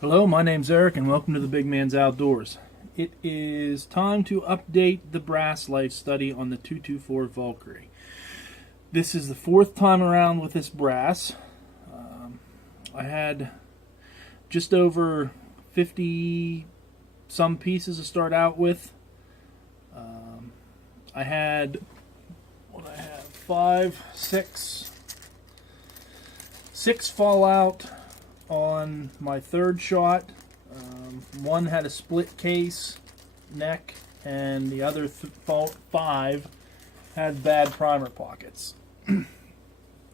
Hello, my name's Eric and welcome to the Big Man's Outdoors. It is time to update the brass life study on the 224 Valkyrie. This is the fourth time around with this brass. I had just over 50 some pieces to start out with. I had six fall out on my third shot. One had a split case neck, and the other five had bad primer pockets.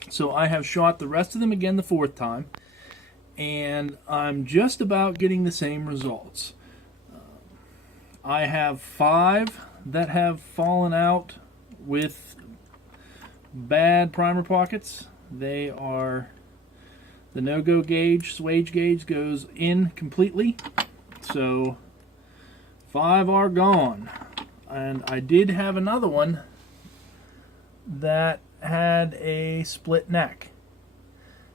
So I have shot the rest of them again the fourth time, and I'm just about getting the same results. I have 5 that have fallen out with bad primer pockets. They are the no-go gauge, swage gauge goes in completely. So 5 are gone. And I did have another one that had a split neck.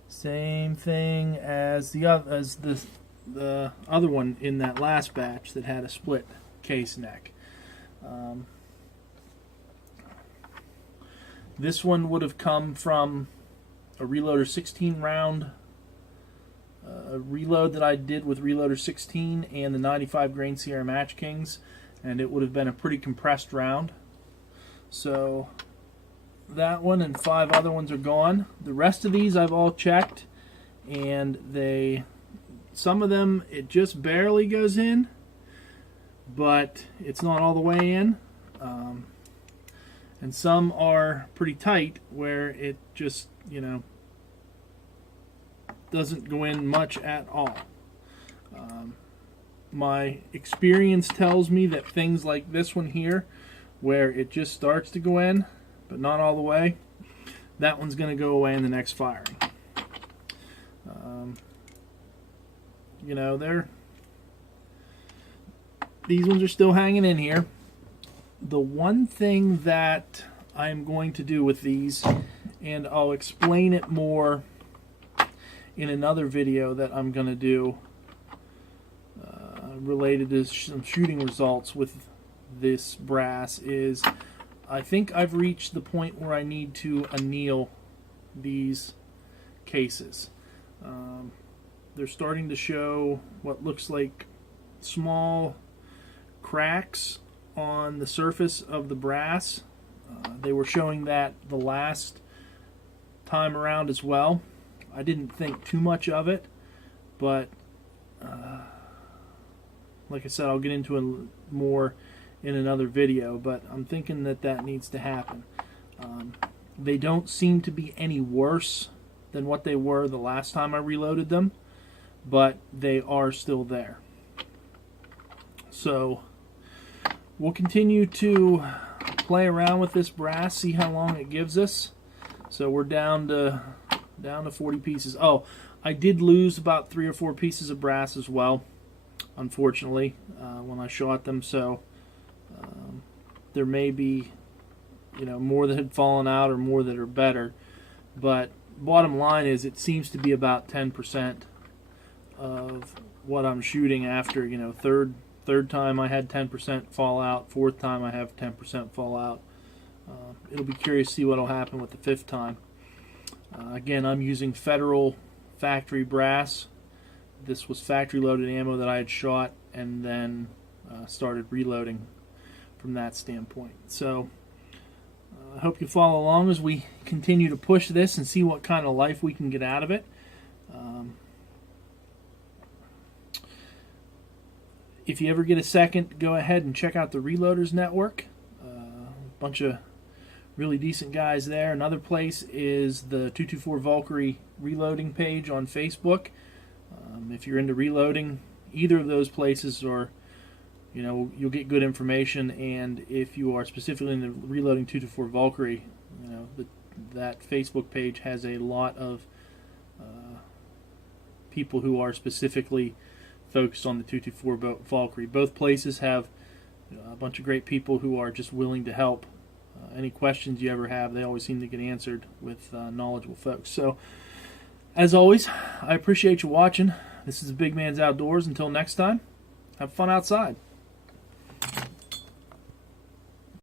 Same thing as the other one in that last batch that had a split case neck. This one would have come from a Reloader 16 round reload that I did with Reloader 16 and the 95 grain Sierra Match Kings, and it would have been a pretty compressed round. So that one and 5 other ones are gone. The rest of these I've all checked, and some of them it just barely goes in, but it's not all the way in. And some are pretty tight where it just, doesn't go in much at all. My experience tells me that things like this one here, where it just starts to go in, but not all the way, that one's going to go away in the next firing. These ones are still hanging in here. The one thing that I'm going to do with these, and I'll explain it more in another video that I'm going to do related to some shooting results with this brass, is I think I've reached the point where I need to anneal these cases. They're starting to show what looks like small cracks on the surface of the brass. They were showing that the last time around as well. I didn't think too much of it, but like I said, I'll get into it more in another video, but I'm thinking that needs to happen. They don't seem to be any worse than what they were the last time I reloaded them, but they are still there. So we'll continue to play around with this brass, see how long it gives us. So we're down to 40 pieces. Oh, I did lose about 3 or 4 pieces of brass as well, unfortunately, when I shot them. So there may be, more that had fallen out or more that are better. But bottom line is, it seems to be about 10% of what I'm shooting after. Third time I had 10% fall out. Fourth time I have 10% fall out. It'll be curious to see what will happen with the 5th time. Again, I'm using Federal Factory Brass. This was factory loaded ammo that I had shot, and then started reloading from that standpoint. So I hope you follow along as we continue to push this and see what kind of life we can get out of it. If you ever get a second, go ahead and check out the Reloaders Network. A bunch of really decent guys there. Another place is the 224 Valkyrie reloading page on Facebook. If you're into reloading, either of those places you'll get good information. And if you are specifically into reloading 224 Valkyrie, that Facebook page has a lot of people who are specifically focused on the 224 Valkyrie. Both places have a bunch of great people who are just willing to help. Any questions you ever have, they always seem to get answered with knowledgeable folks. So, as always, I appreciate you watching. This is Big Man's Outdoors. Until next time, have fun outside.